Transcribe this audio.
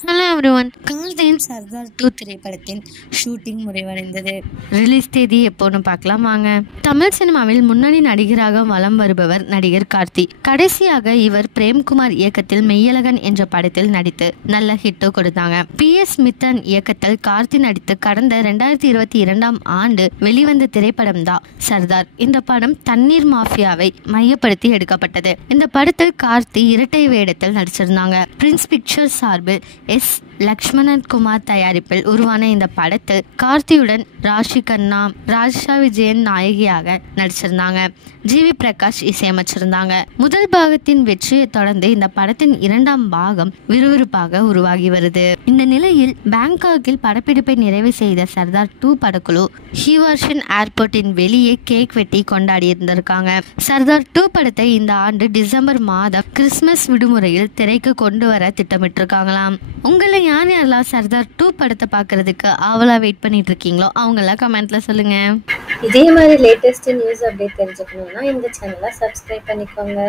Hello everyone. கார்த்தியின் Sardar 2 திரைப்படத்தின் shooting முடிவடைந்தது. Release தேதி எப்போன்னு பார்க்கலாம் வாங்க. தமிழ் சினிமாவில் முன்னணி நடிகராக வலம் வருபவர் நடிகர் கார்த்தி. கடைசியாக இவர் பிரேம்குமார் இயக்கத்தில் மெய்யழகன் என்ற படத்தில் நடித்து நல்ல ஹிட் கொடுத்தாங்க. PS மித்ரன் இயக்கத்தில் கார்த்தி நடித்து கடந்த 2022ஆம் ஆண்டு வெளிவந்த திரைப்படம் தான் சர்தார். இந்த படம் தண்ணீர் மாஃபியாவை மையப்படுத்தி எடுக்கப்பட்டது. இந்த படத்தில் கார்த்தி இரட்டை வேடத்தில் நடிச்சிருந்தாங்க. பிரின்ஸ் பிக்சர்ஸ் சார்பில் லக்ஷ்மணன் குமார் தயாரிப்பில் உருவான இந்த படத்தில் கார்த்தியுடன் ராஷி கண்ணா, ராஜா விஜயன் நாயகியாக நடிச்சிருந்தாங்க. GV பிரகாஷ் இசையமைச்சிருந்தாங்க. முதல் பாகத்தின் வெற்றியை தொடர்ந்து இந்த படத்தின் 2ஆம் பாகம் விறுவிறுப்பாக உருவாகி வருது. இந்த நிலையில் பேங்காக்கில் படப்பிடிப்பை நிறைவு செய்த சர்தார் 2 படக்குழு ஹிவார்ஷன் ஏர்போர்ட்டின் வெளியே கேக் வெட்டி கொண்டாடி இருந்திருக்காங்க. சர்தார் 2 படத்தை இந்த ஆண்டு டிசம்பர் மாதம் கிறிஸ்துமஸ் விடுமுறையில் திரைக்கு கொண்டு வர திட்டமிட்டிருக்காங்களாம். உங்களை யாரெல்லாம் சர்தார் 2 படத்தை பார்க்கறதுக்கு ஆவலா வெயிட் பண்ணிட்டு இருக்கீங்களோ அவங்கெல்லாம் கமெண்ட்ல சொல்லுங்க. இதே மாதிரி லேட்டஸ்ட் நியூஸ் அப்டேட் தெரிஞ்சுக்கணும்னா இந்த சேனலை சப்ஸ்கிரைப் பண்ணிக்கோங்க.